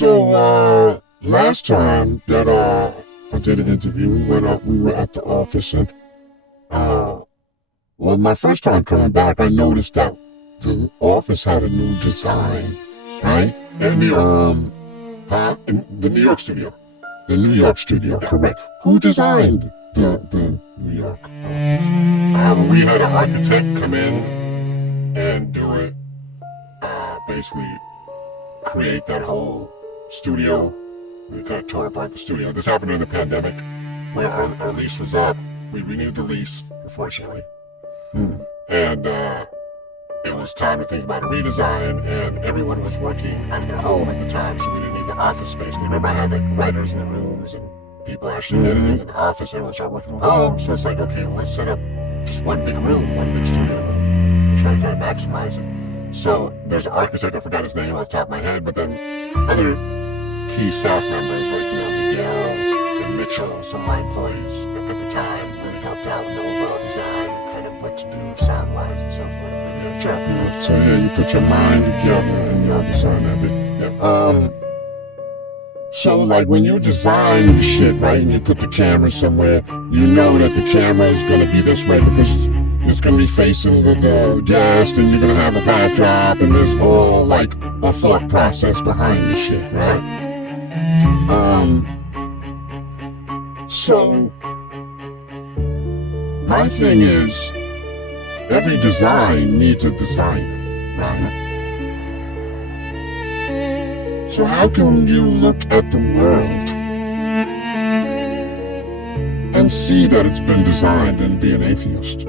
So, last time that I did an interview, we were at the office, and well, my first time coming back, I noticed that the office had a new design, right? In New York. In the New York studio. The New York studio, correct. Who designed the New York? We had an architect come in and do it. Basically, create that whole studio. We kind of tore apart the studio. This happened during the pandemic, where our lease was up. We renewed the lease, unfortunately. And it was time to think about a redesign, and everyone was working out of their home at the time, so we didn't need the office space. You remember I had like writers in the rooms and people actually editing in the office. Everyone started working from home, so it's like, okay, well, let's set up just one big room, one big studio room, and try to kind of maximize it. So there's an architect, I forgot his name off the top of my head, but then other key staff members like, Miguel and Mitchell, some of my employees at the time, really helped out with the overall design, kind of what to do sound-wise and so forth. So yeah, you put your mind together and y'all design that bit. Yep. So like when you design the shit, right, and you put the camera somewhere, you know that the camera is gonna be this way because it's gonna be facing the guest, and you're gonna have a backdrop, and there's all like a thought process behind the shit, right? So my thing is, every design needs a designer, right? So how can you look at the world and see that it's been designed and be an atheist?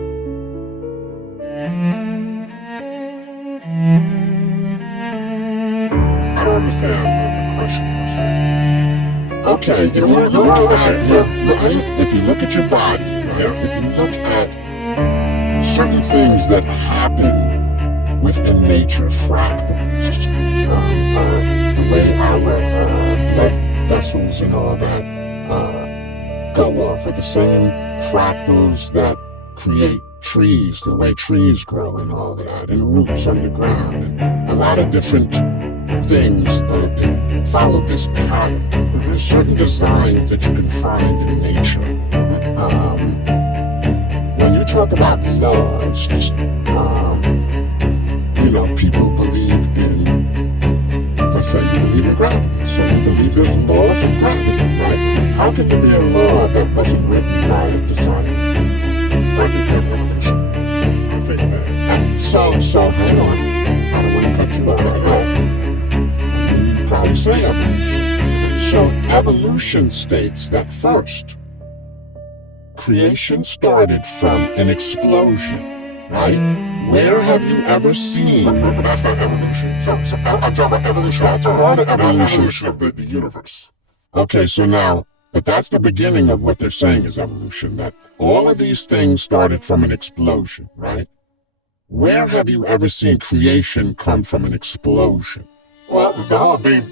I don't understand the question per se. Okay, if you look at your body, right? If you look at certain things that happen within nature, fractals, the way our blood vessels and all that go off are the same fractals that create trees, the way trees grow and all of that, and roots underground, and a lot of different things follow this pattern. There's certain designs that you can find in nature. When you talk about laws, people believe in, let's say you believe in gravity, so you believe there's laws of gravity, right? How could there be a law that wasn't written by a designer? I think that. So hang on, I don't want to cut you off. You probably say evolution. So evolution states that first, creation started from an explosion, right? Where have you ever seen? But that's not evolution. So I'm talking about evolution. That's part of evolution. Evolution of the universe. Okay, so now, but that's the beginning of what they're saying is evolution, that all of these things started from an explosion, right? Where have you ever seen creation come from an explosion? Well, the whole Big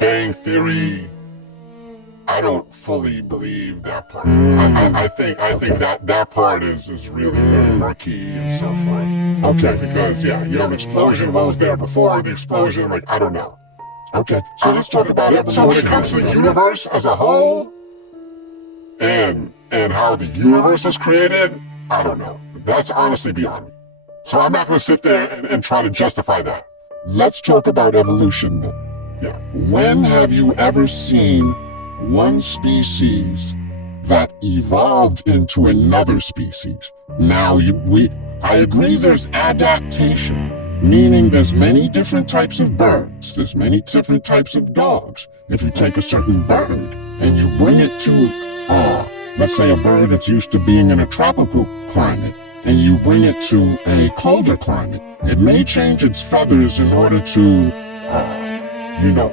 Bang Theory, I don't fully believe that part. I think that part is really very murky and so forth. Okay. Because an explosion, what was there before the explosion? Like, I don't know. Okay, so let's talk about evolution. So when it comes to the universe as a whole, and how the universe was created, I don't know. That's honestly beyond me. So I'm not going to sit there and try to justify that. Let's talk about evolution then. Yeah. When have you ever seen one species that evolved into another species? Now, I agree there's adaptation, meaning there's many different types of birds, there's many different types of dogs. If you take a certain bird and you bring it to, let's say a bird that's used to being in a tropical climate, and you bring it to a colder climate, it may change its feathers in order to,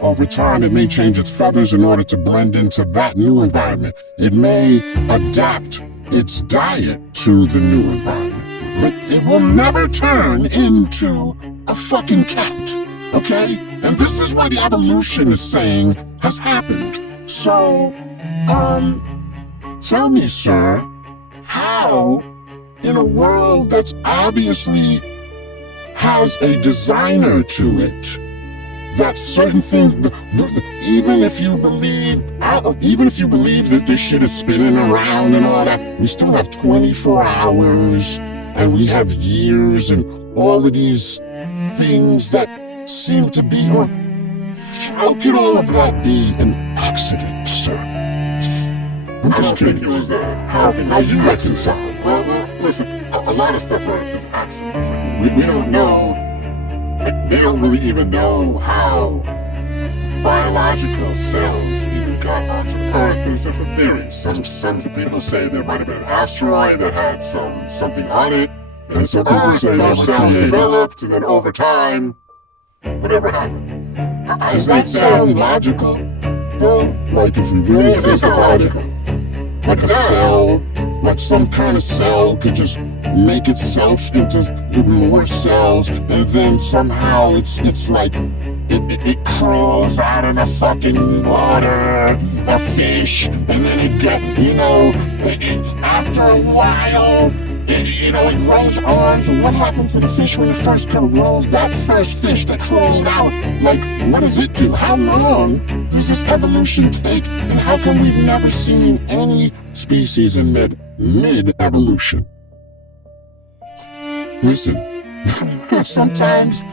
over time, it may change its feathers in order to blend into that new environment. It may adapt its diet to the new environment, but it will never turn into a fucking cat, okay? And this is what evolution is saying has happened. So, tell me, sir, how, in a world that's obviously has a designer to it, that certain things, even if you believe that this shit is spinning around and all that, we still have 24 hours, and we have years, and all of these things that seem to be on. How could all of that be an accident, sir? I don't think it was how you reconcile? Well, listen, a lot of stuff are just accidents. Like, we don't know, like, they don't really even know how biological cells even got onto the Earth. There's different theories. Some people say there might have been an asteroid that had something on it, and some people say those cells developed, and then over time, whatever happened. Does that sound logical, though? Like, if we really think about it, like a cell, like some kind of cell could just make itself into more cells, and then somehow it's like it crawls out of the fucking water, a fish, and then it after a while, it grows arms. And what happened to the fish when it first arose? That first fish that crawled out, like, what does it do? How long does this evolution take? And how come we've never seen any species in mid-evolution? Listen, sometimes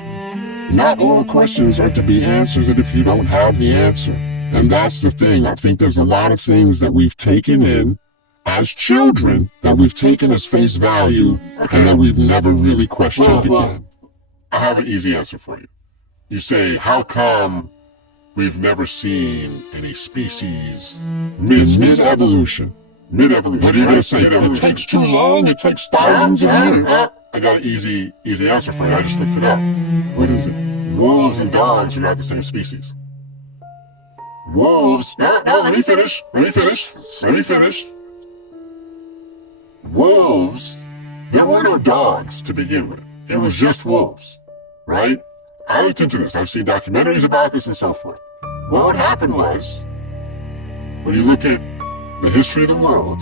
not all questions are to be answered if you don't have the answer. And that's the thing. I think there's a lot of things that we've taken in as children, that we've taken as face value, and that we've never really questioned again. I have an easy answer for you. You say, how come we've never seen any species mid-evolution? Mid-evolution. What are you going to say? It takes too long? It takes thousands of years? I got an easy answer for you. I just looked it up. What is it? Wolves and dogs are not the same species. Wolves... No, let me finish. Wolves, there were no dogs to begin with. It was just wolves, right? I looked into this. I've seen documentaries about this and so forth. Well, what happened was, when you look at the history of the world,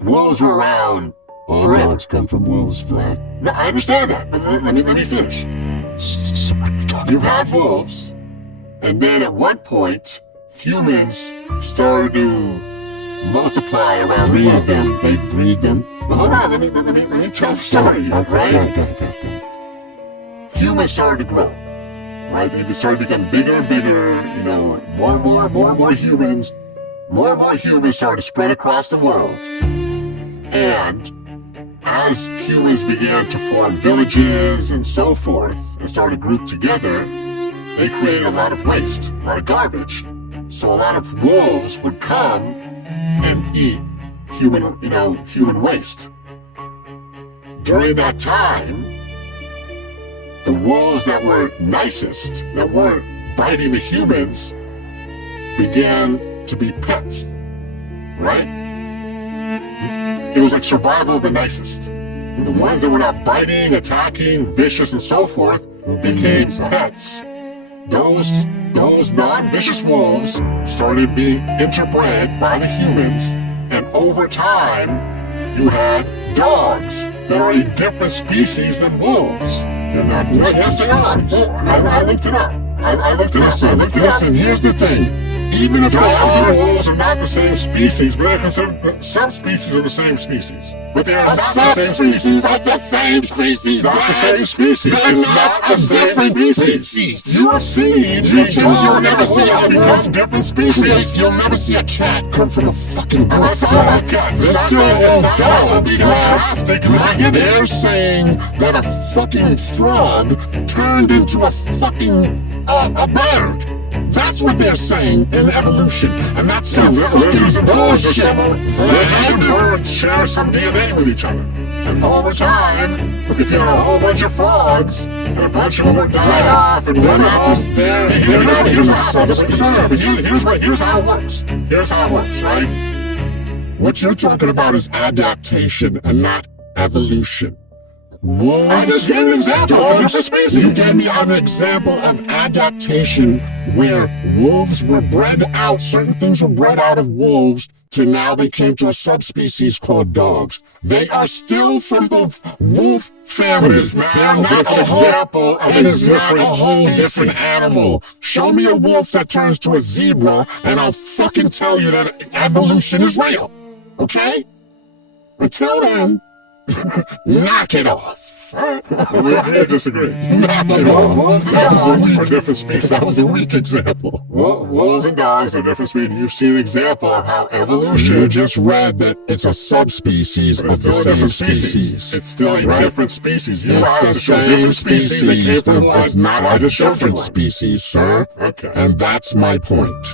wolves were around forever. Dogs come from wolves, Vlad. No, I understand that, but let me finish. You've had wolves, and then at one point, humans started to multiply around the world. They breed them. Well, hold on, let me tell the story, right? Humans started to grow, right? They started to become bigger and bigger, more and more humans. More and more humans started to spread across the world. And as humans began to form villages and so forth, and started to group together, they created a lot of waste, a lot of garbage. So a lot of wolves would come and eat human waste. During that time, the wolves that were nicest, that weren't biting the humans, began to be pets, right? It was like survival of the nicest. The ones that were not biting, attacking, vicious, and so forth became pets. Those non-vicious wolves started being interbred by the humans, and over time, you had dogs that are a different species than wolves. They're not different. Yes, they are. I looked it up. Listen, here's the thing. Even if dogs and wolves are not the same species, but they're considered, some species are the same species. But they are not the same species. Not the same species. Not the same species. It's not the same species. You have seen a dog and a wolf become different species. You'll never see a cat come from a fucking I'm not talking about cats. It's not gonna be drastic in the beginning. They're saying that a fucking frog turned into a fucking a bird. That's what they're saying in evolution, and that's some lizards and birds bullshit. Lizards and birds share some DNA with each other. And over time, if you have a whole bunch of frogs, and a bunch of them are dying off, and one of them, here's how it works. Here's how it works, right? What you're talking about is adaptation and not evolution. wolves. I just gave an example of a different species. You gave me an example of adaptation where wolves were bred out, certain things were bred out of wolves, to now they came to a subspecies called dogs. They are still from the wolf family. But it's now just an example of a different species. Different animal. Show me a wolf that turns to a zebra, and I'll fucking tell you that evolution is real. Okay? Until then, knock it off. We agree to disagree. Knock it off. Wolves and dogs are different species. That was a weak example. Wolves and dogs are different species. You've seen an example of how You evolution just read that it's a subspecies but it's of the still a same different species. It's still a Right? different species. You It's asked the to show same different species that came from one. It's not I a just showed you different one. species, sir. Okay. And that's my point.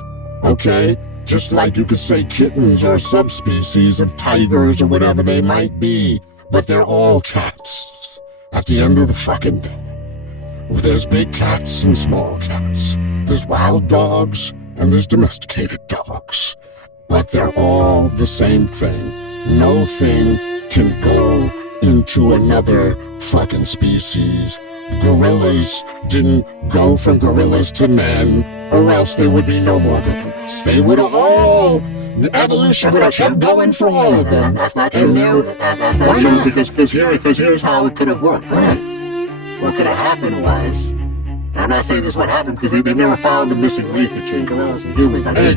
Okay? Just like you could say kittens are subspecies of tigers or whatever they might be, but they're all cats. At the end of the fucking day, there's big cats and small cats. There's wild dogs and there's domesticated dogs. But they're all the same thing. No thing can go into another fucking species. Gorillas didn't go from gorillas to men, or else there would be no more gorillas. They would have all, the evolution would have kept going for all of them. That's not And true. they're- That's not Why true not? because here's how it could have worked, right? What could have happened was, I'm not saying this is what happened because they never found the missing link between gorillas and humans. I'll give you that.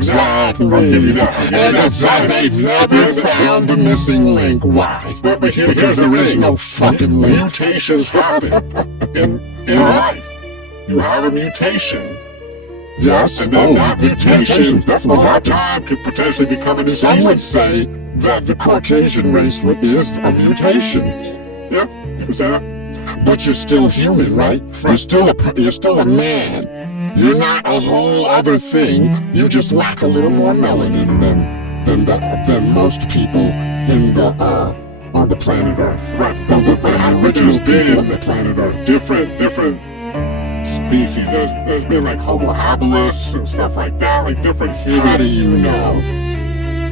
Exactly. I'll give you that. I'll give you And that. exactly. They've never found the missing link. Why? But here's Because the there is thing. no fucking link. Mutations happen in life. You have a mutation, Yes. and then that mutations mutation definitely over happen. time could potentially become a new Some would species. say that the Caucasian race is a mutation, Yep, you can say that. but you're still human, right? You're still a man. You're not a whole other thing. You just lack a little more melanin than most people in the on the planet Earth. Right. Than the original There's been people of the planet Earth. different species. There's been like Homo habilis and stuff like that, like different How do human. you know?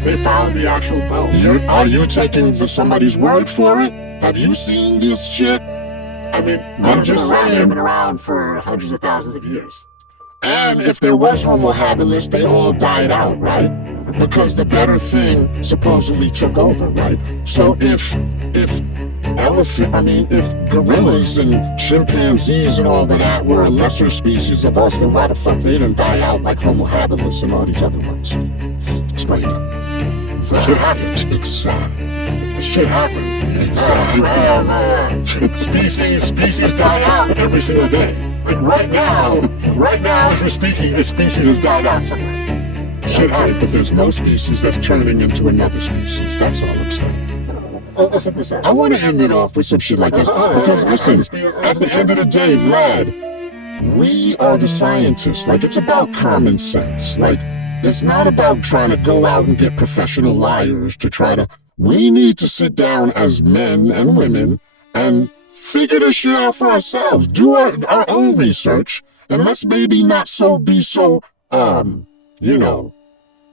They found the actual bones. Are you taking somebody's word for it? Have you seen this shit? I mean, I'm just saying. they've been around for hundreds of thousands of years. And if there was Homo habilis, they all died out, right? Because the better thing supposedly took over, right? So if gorillas and chimpanzees and all of that were a lesser species of us, then why the fuck they didn't die out like Homo habilis and all these other ones? Explain that. Shit happens. Exactly. Shit happens. You have species die out every single day. Like right now as we're speaking, a species has died out somewhere. Shit Okay, but happens. there's no species that's turning into another species. That's all I'm saying. I want to end it off with some shit like this. Because listen, at the end of the day, Vlad, we are the scientists. Like, it's about common sense. Like, it's not about trying to go out and get professional liars to try to... We need to sit down as men and women and figure this shit out for ourselves. Do our own research. And let's maybe not be so,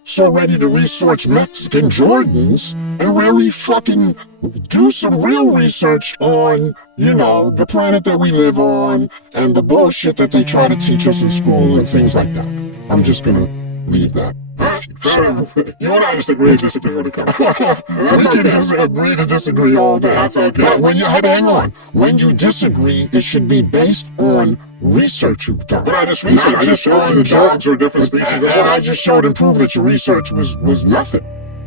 so ready to research Mexican Jordans and really fucking do some real research on, the planet that we live on and the bullshit that they try to teach us in school and things like that. I'm just gonna leave that. Fair enough. You and I just agree to disagree when it comes to that. That's We can okay. just agree to disagree all day. That's okay. But hang on. When you disagree, it should be based on research you've done. But I just researched. Not I just showed you the dogs are different species of And I dogs. just showed and proved that your research was nothing.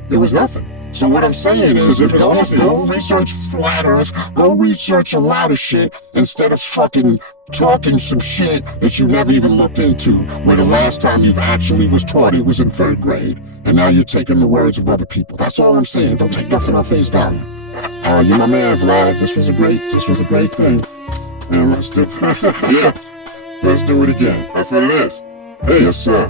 It was nothing. So what I'm saying is, It's a different go species. research flat Earth, go research a lot of shit instead of fucking talking some shit that you never even looked into, where the last time you've actually was taught it was in 3rd grade, and now you're taking the words of other people. That's all I'm saying. Don't take nothing on face value. You're my man, Vlad. This was a great thing. And let's do Yeah, let's do it again. that's what it is. Hey, Yes, sir.